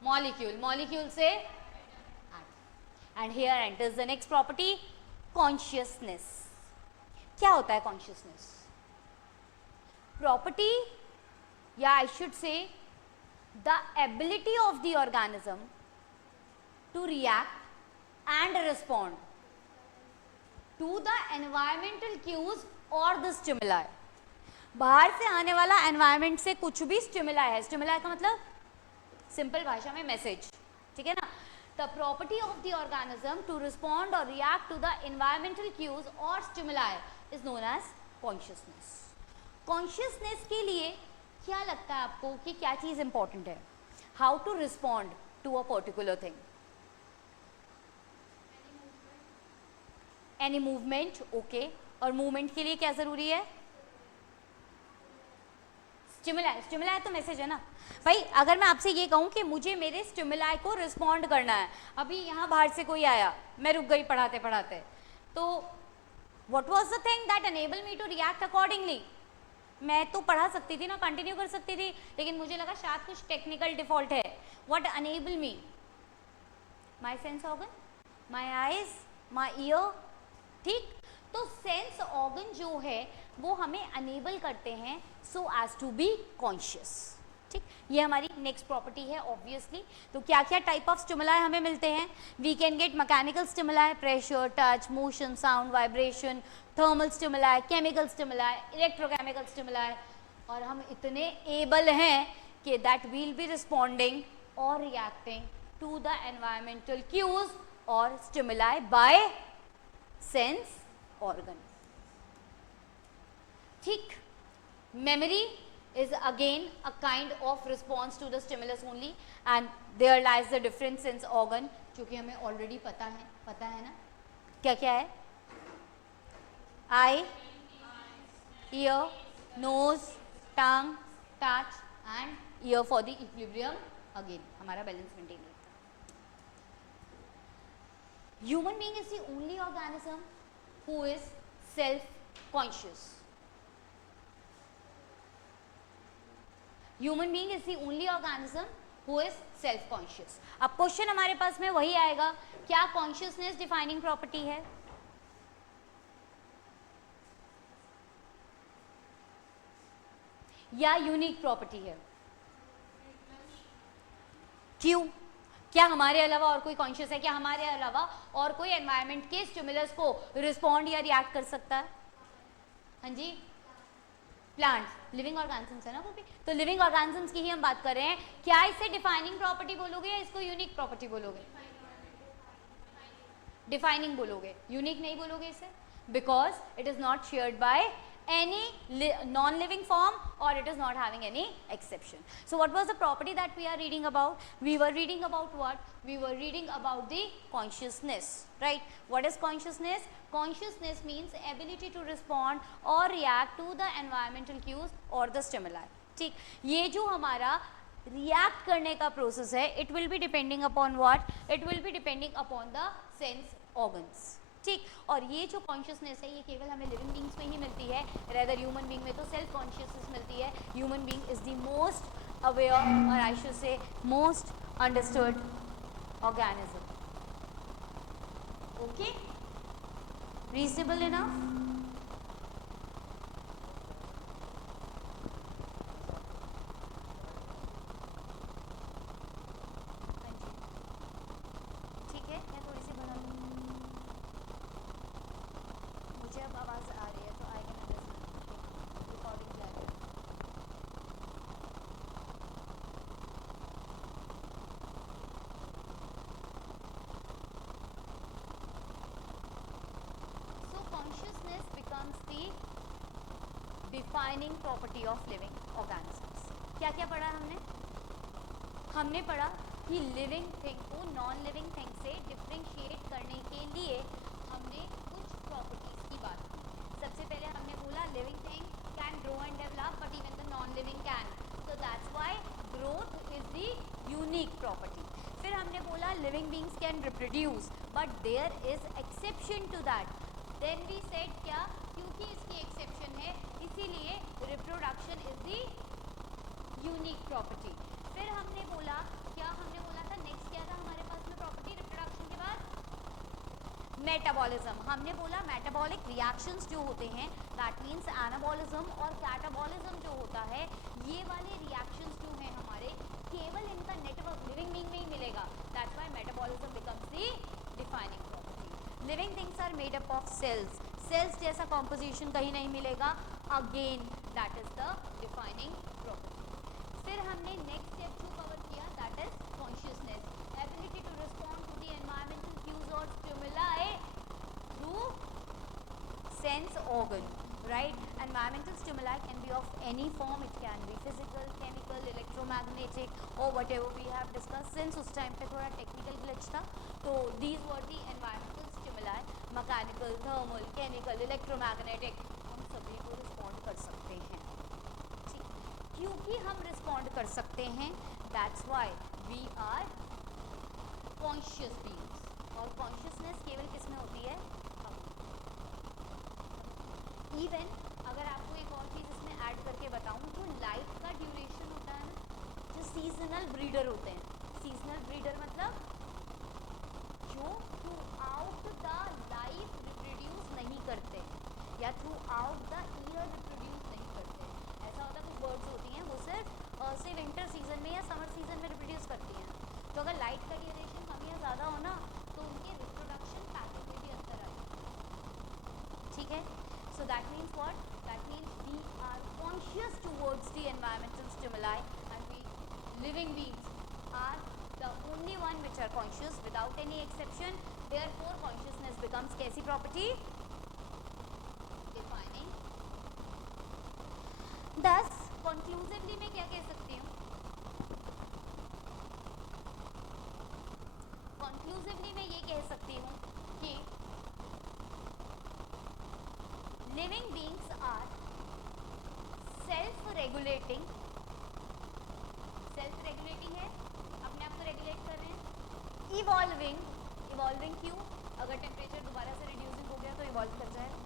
मॉलिक्यूल, मॉलिक्यूल से, and here enters the next property, consciousness. क्या होता है कॉन्शियसनेस? प्रॉपर्टी, या आई शुड से the ability of the organism to react and respond to the environmental cues or the stimuli। बाहर से आने वाला environment से कुछ भी stimuli है, stimuli का मतलब सिंपल भाषा में मैसेज, ठीक है ना? The property of the organism to respond or react to the environmental cues or stimuli is known as consciousness। consciousness के लिए क्या लगता है आपको कि क्या चीज़ important है? How to respond to a particular thing? Any movement, okay. और मूवमेंट के लिए क्या जरूरी है? स्टिमुलाई। स्टिमुलाई तो मैसेज है ना भाई। अगर मैं आपसे ये कहूँ कि मुझे मेरे स्टिमुलाई को रिस्पॉन्ड करना है, अभी यहाँ बाहर से कोई आया, मैं रुक गई पढ़ाते पढ़ाते, तो what was the thing that enable me to react accordingly? मैं तो पढ़ा सकती थी ना, कंटिन्यू कर सकती थी, लेकिन मुझे लगा शायद कुछ टेक्निकल डिफॉल्ट है। What enable me? My sense organ, my eyes, my ear, ठीक? तो सेंस ऑर्गन जो है वो हमें अनेबल करते हैं so as to be conscious, ठीक? ये हमारी नेक्स्ट प्रॉपर्टी है ऑब्वियसली। तो क्या क्या टाइप ऑफ स्टिमुलाई हमें मिलते हैं? We can get mechanical stimuli, pressure, touch, motion, sound, vibration, thermal stimuli, chemical stimuli, electrochemical stimuli, और हम इतने एबल हैं कि दैट विल बी रिस्पॉन्डिंग और reacting to the environmental cues और स्टिमुलाई बाय सेंस ऑर्गन, ठीक? Memory is again a kind of response to the stimulus only, and there lies the different sense organ जो कि हमें already पता है ना? क्या क्या है? eye, ear, nose, tongue, touch and ear for the equilibrium, again हमारा balance maintain रखता है। Human being is the only organism who is self-conscious. Human being is the only organism who is self-conscious. अब question हमारे पास में वही आएगा, क्या consciousness defining property है? या यूनिक प्रॉपर्टी है? क्यों? क्या हमारे अलावा और कोई कॉन्शियस है? क्या हमारे अलावा और कोई एनवायरनमेंट के स्टिमुलस को रिस्पॉन्ड या रिएक्ट कर सकता है? हाँ जी, प्लांट्स, लिविंग ऑर्गेनिजम्स है ना वो भी। तो लिविंग ऑर्गेनिजम्स की ही हम बात कर रहे हैं। क्या इसे डिफाइनिंग प्रॉपर्टी बोलोगे या इसको यूनिक प्रॉपर्टी बोलोगे? डिफाइनिंग बोलोगे, यूनिक नहीं बोलोगे इसे, because it is not shared by any non-living form or it is not having any exception. So what was the property that we are reading about? We were reading about what? We were reading about the consciousness, right? What is consciousness? Consciousness means ability to respond or react to the environmental cues or the stimuli, ठीक? ये जो हमारा react करने का process है, it will be depending upon what? It will be depending upon the sense organs, ठीक? और ये जो कॉन्शियसनेस है ये केवल हमें लिविंग बींग्स में ही मिलती है, रेदर ह्यूमन बींग में तो सेल्फ कॉन्शियसनेस मिलती है। Human being is the most aware or I should say most understood organism. Okay, reasonable enough? Defining property of living organisms. क्या क्या पढ़ा हमने? हमने पढ़ा कि लिविंग थिंग को नॉन लिविंग थिंग से डिफ्रेंशिएट करने के लिए हमने कुछ प्रॉपर्टीज की बात की। सबसे पहले हमने बोला living thing can grow and develop but even the non living can, so that's why growth is the unique property. फिर हमने बोला living beings can reproduce but there is exception to that. Then we said क्या, क्योंकि इसकी exception है इसीलिए reproduction is the unique property. फिर हमने बोला क्या, हमने बोला था नेक्स्ट क्या था हमारे पास में प्रॉपर्टी रिप्रोडक्शन के बाद, मेटाबॉलिज्म। हमने बोला मेटाबॉलिक रिएक्शंस जो होते हैं दैट मींस एनाबॉलिज्म और कैटाबॉलिज्म जो होता है, ये वाले रिएक्शंस जो हैं हमारे केवल इनका नेटवर्क लिविंग बीइंग में ही मिलेगा। That's why metabolism becomes the defining property. Living things are made up of cells, cells जैसा कॉम्पोजिशन कहीं नहीं मिलेगा, again that is the defining property. फिर हमने नेक्स्ट स्टेप जो कवर किया that is consciousness, ability to respond to the environmental cues और stimuli through sense organ, right? Environmental stimuli can be of any form, it can be physical, chemical, electromagnetic or whatever we have discussed। since उस time पे थोड़ा technical glitch था, तो these were the environmental stimuli, mechanical, thermal, chemical, electromagnetic, हम सभी को respond कर सकते हैं, ठीक? क्योंकि हम respond कर सकते हैं that's why we are conscious beings। और consciousness केवल किस में होती है, इवन अगर आपको एक और चीज़ इसमें ऐड करके बताऊं तो लाइफ का ड्यूरेशन होता है ना, जो सीजनल ब्रीडर होते हैं, सीजनल ब्रीडर मतलब जो through out the life reproduce नहीं करते या through out the year reproduce नहीं करते। ऐसा होता है कुछ बर्ड्स होती हैं वो सिर्फ विंटर सीजन में या समर सीजन में रिप्रोड्यूस करती हैं, तो अगर लाइट का ड्यूरेशन कम या ज़्यादा हो ना तो उनके रिप्रोडक्शन पैटर्न में भी अंतर आता है, ठीक है। So that means what? That means we are conscious towards the environmental stimuli and we living beings are the only one which are conscious without any exception। Therefore consciousness becomes कैसी property? Defining। Thus conclusively मैं क्या कह सकती हूँ? Conclusively मैं ये कह सकती हूँ कि living beings are self-regulating, self-regulating है, अपने आप को रेगुलेट कर रहे हैं, evolving, evolving क्यों, अगर टेम्परेचर दोबारा से रिड्यूसिंग हो गया तो इवॉल्व कर जाएगा,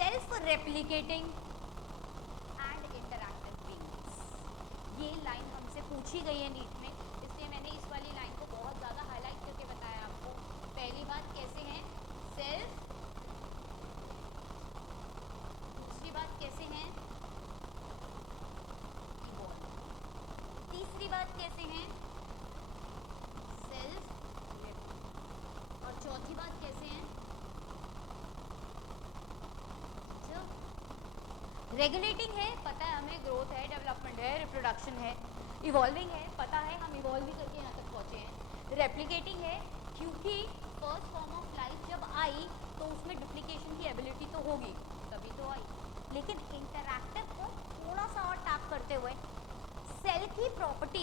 self-replicating and interactive beings। ये लाइन हमसे पूछी गई है नीट में, इसलिए मैंने इस वाली लाइन को बहुत ज़्यादा हाईलाइट करके बताया आपको। पहली बात कैसे हैं सेल्फ, बात कैसे हैं इवॉल्व, तीसरी बात कैसे हैं सेल्फ, और चौथी बात कैसे हैं रेगुलेटिंग है, पता है हमें ग्रोथ है, डेवलपमेंट है, रिप्रोडक्शन है, इवॉल्विंग है, पता है हम इवॉल्व भी करके यहाँ तक पहुँचे हैं, रेप्लिकेटिंग है क्योंकि फर्स्ट फॉर्म ऑफ लाइफ जब आई तो उसमें डुप्लीकेशन की एबिलिटी तो होगी तभी तो आई, लेकिन इंटरैक्टिव को थोड़ा सा और टैप करते हुए सेल की प्रॉपर्टी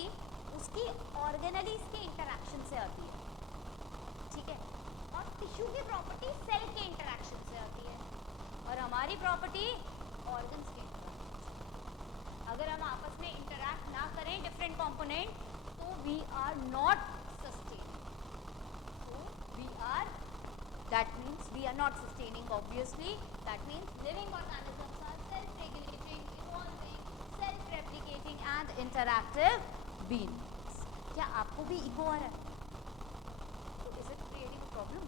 उसकी ऑर्गेनलीज के इंटरैक्शन से आती है, ठीक है, और टिश्यू की प्रॉपर्टी सेल के इंटरैक्शन से आती है, और हमारी प्रॉपर्टी ऑर्गन्स के इंटरैक्शन। अगर हम आपस में इंटरैक्ट ना करें डिफरेंट कंपोनेंट तो वी आर नॉट सस्टेनिंग, तो we are, that means we are not sustaining obviously, that means living organisms are self-regulating, evolving, self-replicating and interactive beings। क्या आपको भी इको आ रहा है? तो is it creating a problem?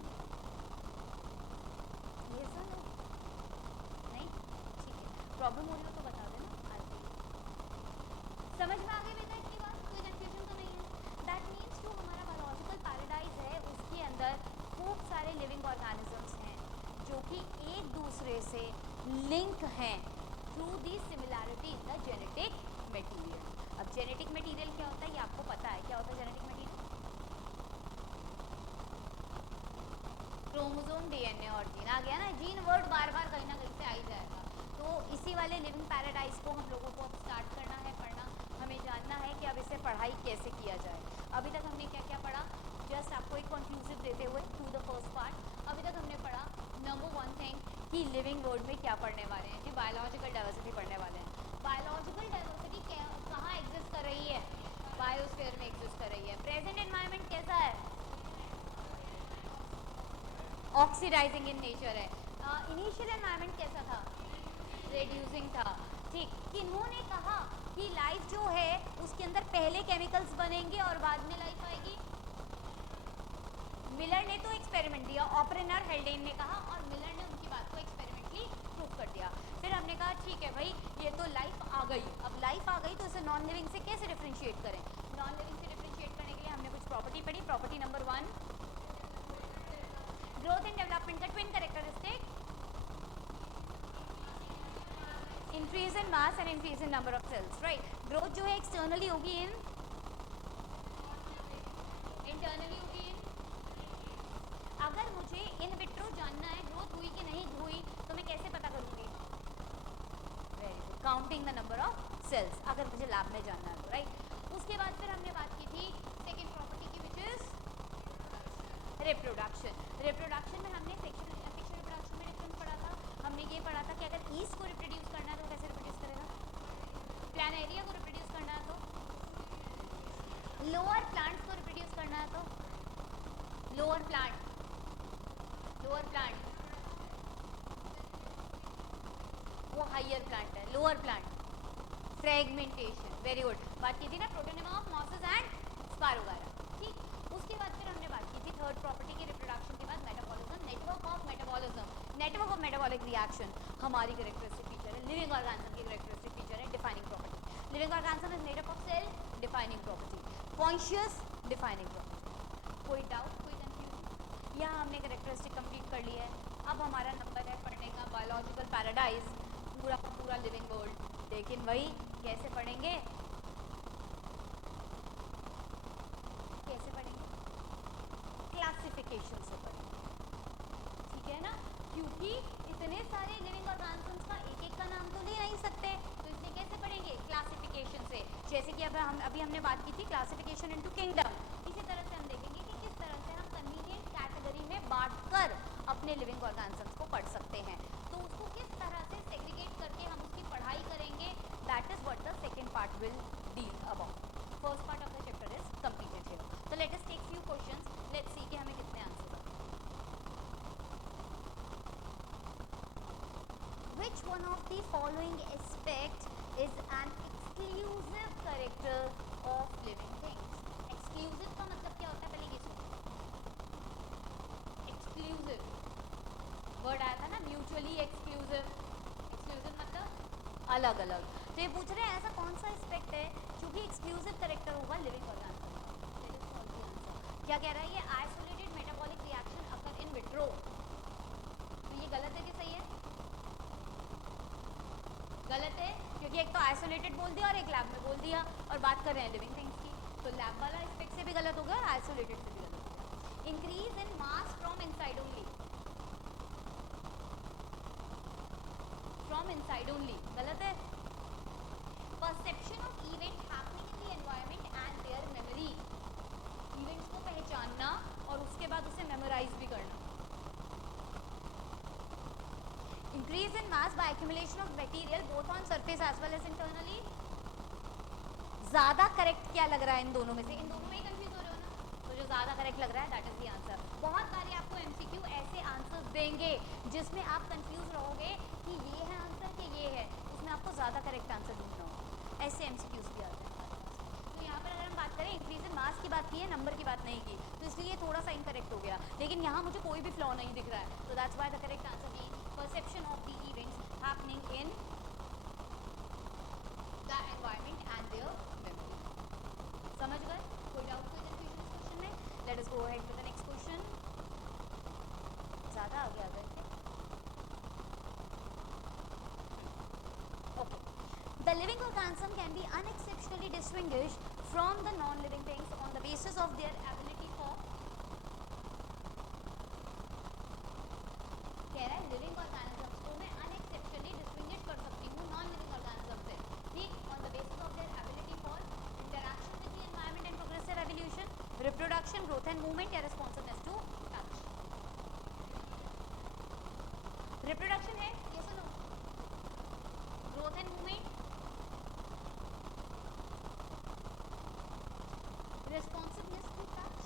Yes or no? नहीं? ठीक है, प्रॉब्लम हो रही हो तो बता देना, समझ में आ गई बेटा इतनी बात, कोई कंफ्यूजन तो नहीं है। दैट मीन्स जो हमारा बायोलॉजिकल पैराडाइज है उसके अंदर खूब सारे लिविंग ऑर्गेनिजम्स हैं जो कि एक दूसरे से लिंक हैं through the similarity in the genetic material. अब जेनेटिक मटेरियल क्या होता है ये आपको पता है, क्या होता है जेनेटिक मटेरियल? क्रोमोसोम, डीएनए और जीन। आ गया ना, जीन वर्ड बार बार कहीं ना कहीं से आ ही जाएगा। तो इसी वाले लिविंग पैराडाइज को हम लोगों को अब स्टार्ट करना है पढ़ना। हमें जानना है कि अब इसे पढ़ाई कैसे किया जाए। अभी तक हमने क्या क्या पढ़ा, जस्ट आपको एक कंक्लूसिव देते हुए थ्रू द फर्स्ट पार्ट। अभी तक हमने पढ़ा नंबर वन थिंग कि लिविंग वर्ल्ड में क्या पढ़ने वाले हैं, कि बायोलॉजिकल डाइवर्सिटी पढ़ने वाले हैं। बायोलॉजिकल डाइवर्सिटी कहाँ एग्जिस्ट कर रही है, बायोस्फीयर में एग्जिस्ट कर रही है। प्रेजेंट एनवायरनमेंट कैसा है, ऑक्सीडाइजिंग इन नेचर है। इनिशियल एनवायरनमेंट कैसा था, रिड्यूसिंग था। ठीक, किन्होंने कहा कि लाइफ जो है उसके अंदर पहले केमिकल्स बनेंगे और बाद में लाइफ आएगी, मिलर ने तो एक्सपेरिमेंट दिया, ऑपरेनर हेल्डेन ने कहा, और मिलर ने उनकी बात को एक्सपेरिमेंटली प्रूव कर दिया। फिर हमने कहा ठीक है भाई ये तो लाइफ आ गई, अब लाइफ आ गई तो इसे नॉन लिविंग से कैसे डिफरेंशिएट करें। नॉन लिविंग से डिफरेंशिएट करने के लिए हमने कुछ प्रॉपर्टी पढ़ी। Property number 1, growth and development का twin characteristic, increase in mass and increase in number of cells, right. Growth जो है एक्सटर्नली होगी, इंटरनली होगी इन। अगर मुझे इन विट्रो जानना है ग्रोथ हुई कि नहीं हुई तो मैं कैसे पता करूंगी, very good, counting the number of cells, अगर मुझे लैब में जानना है तो, राइट। उसके बाद फिर हमने बात की थी सेकेंड प्रॉपर्टी की, विच इज रिप्रोडक्शन। रिप्रोडक्शन में हमने सेक्शुअल रिप्रोडक्शन में डिफरेंस पढ़ा था। हमने ये पढ़ा था कि अगर ईस्ट को रिप्रोड्यूस करना है तो कैसे रिप्रोड्यूस करेगा, प्लानेरिया को रिप्रोड्यूस करना है तो, लोअर प्लांट्स को रिप्रोड्यूस करना है तो, लोअर प्लांट वो हायर प्लांट है, lower plant, fragmentation, very good. बात की थी ना प्रोटोनेमा ऑफ मॉसेस एंड स्पारोगायरा, ठीक। उसके बाद फिर हमने बात की थी थर्ड प्रॉपर्टी की, रिप्रोडक्शन के बाद metabolism, network of metabolism, network of metabolic reaction हमारी कैरेक्टरिस्टिक फीचर है, लिविंग ऑर्गेनिज्म की कैरेक्टरिस्टिक फीचर है, defining property. Living organism is made up of cell, defining property, conscious, defining property. कोई doubt, कोई confusion? यहाँ हमने कैरेक्टरिस्टिक कंप्लीट कर लिया है। अब हमारा नंबर है पढ़ने का बायोलॉजिकल पैराडाइज, पूरा का पूरा लिविंग वर्ल्ड। लेकिन वही कैसे पढ़ेंगे, कैसे पढ़ेंगे, क्लासिफिकेशन से पढ़ेंगे, ठीक है ना, क्योंकि इतने सारे लिविंग ऑर्गेनिजम्स का एक एक का नाम तो ले नहीं सकते, तो इसलिए कैसे पढ़ेंगे, क्लासिफिकेशन से। जैसे कि अब अभी हमने बात की थी क्लासिफिकेशन इनटू किंगडम, इसी तरह से हम देखेंगे कि किस तरह से हम कन्वीनियंट कैटेगरी में बांटकर अपने लिविंग ऑर्गेनिजम्स को पढ़ सकते हैं। तो उसको किस तरह से सेग्रीगेट करके हम उसकी पढ़ाई करेंगे, that is what the second part will deal about. First part of the chapter is completed here. तो let us take few questions, let's see कि हमें कितने आंसर आते हैं। Which one of the following aspect is an exclusive character of living things? Exclusive का मतलब क्या होता है, पहले ये सुनो। Exclusive वर्ड आया था ना, म्यूचुअली एक्सक्लूसिव, एक्सक्लूसिव मतलब अलग अलग। तो ये पूछ रहे हैं ऐसा कौन सा एस्पेक्ट है जो कि एक्सक्लूसिव कैरेक्टर होगा लिविंग ऑर्गेनिज्म का। क्या कह रहा है ये, isolated metabolic reaction occur in vitro. तो ये गलत है कि सही है, गलत है, क्योंकि एक तो आइसोलेटेड बोल दिया और एक लैब में बोल दिया, और बात कर रहे हैं लिविंग थिंग्स की, तो लैब वाला एस्पेक्ट से भी गलत हो गया और आइसोलेटेड से भी गलत हो गया। Increase in mass from inside only, from inside only गलत है। Perception of event happening in the environment and their memory, events को पहचानना और उसके बाद उसे मेमोराइज भी करना। Increase in mass by accumulation of material both on surface as well as internally. ज्यादा करेक्ट क्या लग रहा है इन दोनों में से, इन दोनों में ही कंफ्यूज हो रहे हो ना, तो जो ज्यादा करेक्ट लग रहा है दैट इज द आंसर। बहुत सारे आपको एमसीक्यू ऐसे आंसर्स देंगे जिसमें आप कंफ्यूज रहोगे कि ये है आंसर कि ये है, उसमें आपको ज्यादा करेक्ट आंसर ढूंढना होगा, ऐसे एमसीक्यूज भी आते हैं हमारे पास। तो यहाँ पर अगर हम बात करें इंक्रीज इन मास की बात की है, नंबर की बात नहीं की, तो इसलिए थोड़ा सा इनकरेक्ट हो गया, लेकिन यहाँ मुझे कोई भी फ्लॉ नहीं दिख रहा है, तो that's why the correct answer being perception of the events happening in the environment and their memory. समझ गए? कोई डाउट, कोई कंफ्यूजन इस क्वेश्चन में? Let us go ahead with the next question. ज़्यादा आगे आ गए थे। Okay. The living organism can be unexceptionally distinguished from the non-living things on the basis of their ability for, कह रहा है लिविंग ऑर्गेनिजम्स को मैं अनएक्सेप्शनली डिस्टिंग्विश कर सकती हूँ नॉन लिविंग ऑर्गेनिज्म से, ठीक, on the basis of their ability for reproduction है, ये सुनो, growth and movement, responsiveness to touch,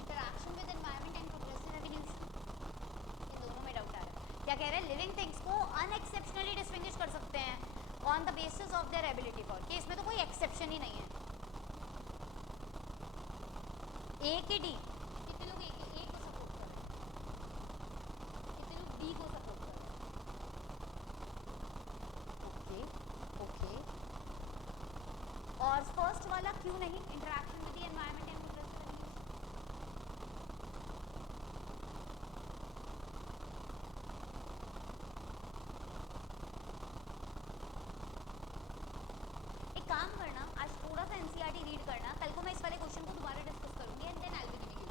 interaction with environment and progressive evolution. इन दोनों में डाउट आ रहा है. क्या कह रहे हैं? लिविंग थिंग्स को अनएक्सेप्शनली डिस्टिंग्विश कर सकते हैं on the basis of their ability for, कि इसमें तो कोई एक्सेप्शन ही नहीं है. ए के डी, कितने लोग ए को सपोर्ट कर रहे हैं, कितने लोग डी को सपोर्ट कर रहे हैं? Okay okay. और फर्स्ट वाला क्यों नहीं? Interaction with the environment and progressive evolution. एक काम करना, आज थोड़ा सा एनसीईआरटी रीड करना, कल को मैं इस वाले क्वेश्चन को दोबारा डिस्कस करूंगी and then I will give you.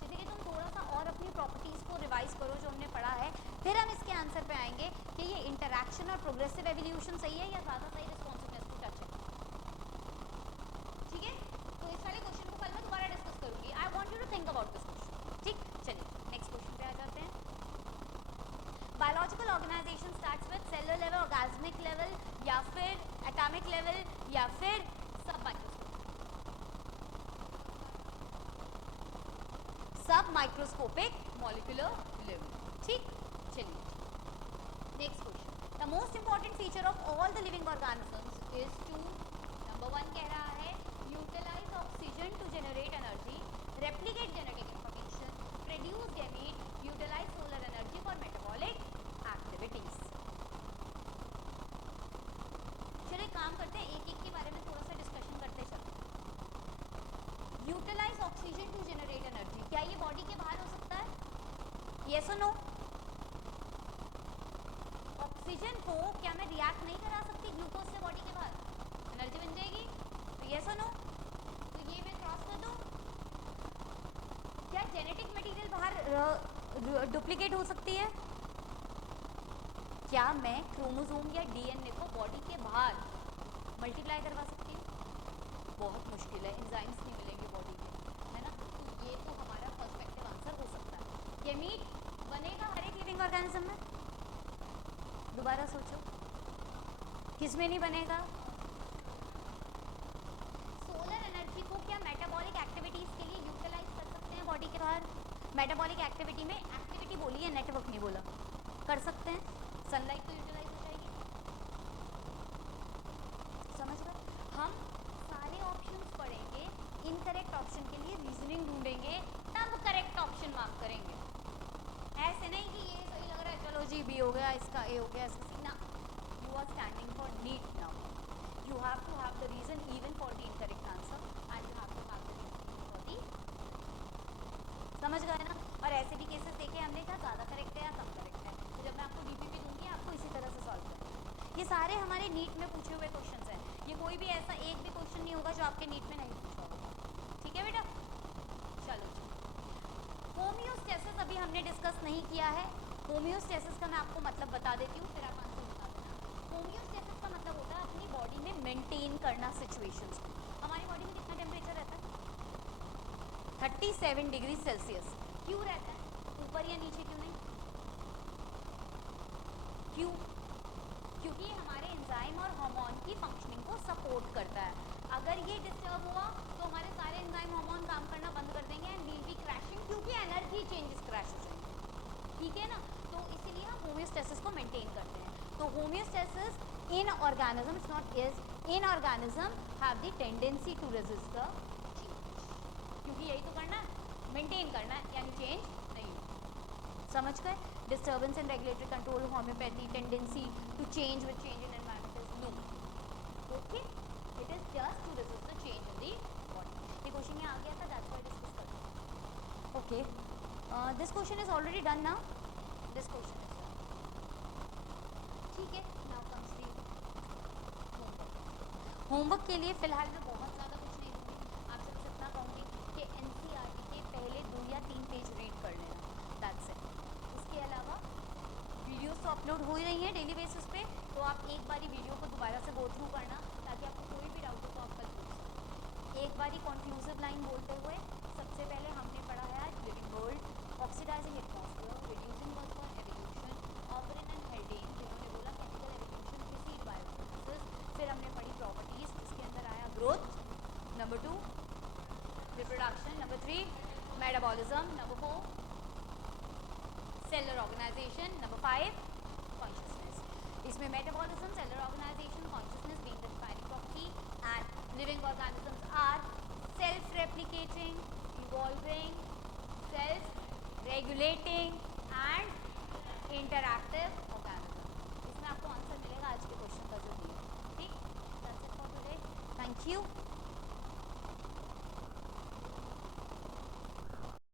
जैसे कि तुम थोड़ा सा और अपनी प्रॉपर्टीज को रिवाइज करो जो हमने पढ़ा है, फिर हम इसके आंसर पे आएंगे कि ये इंटरेक्शन और प्रोग्रेसिव एवोल्यूशन सही है या ज़्यादा सही रिस्पॉन्सिवनेस टू टच है. ठीक है, तो इस वाले क्वेश्चन को कल मैं दोबारा डिस्कस करूंगी. I want you to think about this question. ठीक, चलिए नेक्स्ट क्वेश्चन पे आ जाते हैं. Biological organization starts with cellular level, organic level, या फिर एटॉमिक लेवल, या फिर सब माइक्रोस्कोपिक मॉलिक्यूलर लेवल. ठीक, चलिए next question. The most important feature of all the living organisms is to, number 1 कह रहा है, utilize oxygen to generate energy, replicate genetic information, produce gamete, utilize solar energy for metabolic activities. चलिए काम करते हैं, एक एक के बारे में थोड़ा सा डिस्कशन करते चलते हैं. Utilize oxygen to generate energy, क्या ये बॉडी के बाहर हो सकता है? यस और नो? ऑक्सीजन को क्या मैं रिएक्ट नहीं करा सकती ग्लूकोज से बॉडी के बाहर, एनर्जी बन जाएगी? तो यस और नो? तो ये मैं क्रॉस कर दूं. क्या जेनेटिक मटेरियल बाहर डुप्लीकेट हो सकती है? क्या मैं क्रोमोसोम या डीएनए को बॉडी के बाहर मल्टीप्लाई करवा सकती हूँ? बहुत मुश्किल है, एंजाइम्स नहीं मिलेंगे बॉडी के, है ना. तो ये तो हमारा पर्सपेक्टिव आंसर हो सकता है. गैमीट बनेगा हर एक लिविंग ऑर्गेनिज्म में? दोबारा सोचो, किस में नहीं बनेगा? सोलर एनर्जी को क्या मेटाबॉलिक एक्टिविटीज के लिए यूटिलाइज कर सकते हैं बॉडी के बाहर? मेटाबॉलिक एक्टिविटी में एक्टिविटी बोली है, नेटवर्क नहीं बोला. कर सकते हैं. सनलाइट तो यूटिलाइज हो जाएगी. समझ गए? हम सारे ऑप्शंस पढ़ेंगे, इनकरेक्ट ऑप्शन के लिए रीजनिंग ढूंढेंगे, तब करेक्ट ऑप्शन मार्क करेंगे. ऐसे नहीं कि ये सही लग रहा है चलो जी बी हो गया, इसका ए हो गया, इसका सी. ना, you are standing for NEET now. You have to have the reason even for the incorrect answer and you have to have the reason for the. समझ गए ना? और ऐसे भी केसेस देखे हमने, क्या ज़्यादा करेक्ट है या कम करेक्ट है. तो जब मैं आपको डीपीपी दूंगी आपको इसी तरह से सॉल्व करना है. ये सारे हमारे नीट में पूछे हुए क्वेश्चंस हैं. ये कोई भी ऐसा एक भी क्वेश्चन नहीं होगा जो आपके नीट में नहीं पूछा होगा. ठीक है बेटा, चलो. होमियोस्टेसिस अभी हमने डिस्कस नहीं किया है. होमियोस्टेसिस का मैं आपको मतलब बता देती हूँ, फिर आप आंसर बता देना. होमियोस्टेसिस का मतलब होता है अपनी बॉडी में मेंटेन करना सिचुएशंस को. हमारी बॉडी में कितना टेम्परेचर रहता है? 37 डिग्री सेल्सियस. क्यों रहता है? ऊपर या नीचे क्यों नहीं? क्यों? क्योंकि हमारे एंजाइम और हार्मोन की फंक्शनिंग को सपोर्ट करता है. अगर ये डिस्टर्ब हुआ तो हमारे सारे एंजाइम हार्मोन काम करना बंद कर देंगे एंड वील बी क्रैशिंग, क्योंकि एनर्जी चेंजेस क्रैश हो जाएंगे. ठीक है ना? तो इसीलिए हम होमियोस्टेसिस को मेंटेन करते हैं. तो homeostasis in organism, it's not is, in organism have the tendency to resist the change. क्योंकि यही तो करना है, मेंटेन करना है, यानी चेंज नहीं. समझ गए? Disturbance in regulatory control, homeopathy, tendency to change with change in environment is no. Okay, it is just to resist the change in the body. ये क्वेश्चन में आ गया था, दैट्स व्हाई डिस्कस करते हैं. Okay, this question is already done now. This question is done. ठीक है, now comes the homework. के लिए फिलहाल मैं बहुत ज़्यादा कुछ नहीं दूंगी. आपसे बस इतना कहूँगी कि एनसीईआरटी के पहले 2 या 3 पेज रीड कर लेना, दैट्स इट. इसके अलावा वीडियोस तो अपलोड हो ही रही हैं डेली बेसिस पे, तो आप एक बारी वीडियो को दोबारा से गो थ्रू करना, ताकि आपको कोई भी डाउट हो तो आप कल पूछ सकते. एक बारी कॉन्क्लूसिव लाइन बोलते हुए, सबसे पहले हमने पढ़ा है आज living world, oxidizing atmosphere, reducing was for evolution. Operin and Haldane जिन्होंने बोला chemical evolution precede biosynthesis. फिर हमने पढ़ी properties जिसके अंदर आया growth, number 2 reproduction, number 3 metabolism, number 4 cellular organization, number 5 consciousness. इसमें metabolism, cellular organization, consciousness being the defining property, and living organisms are self-replicating, evolving, self-regulating and interactive organism. इसमें आपको answer मिलेगा आज के क्वेश्चन का जो दिया है. ठीक? That's it for today. Thank you.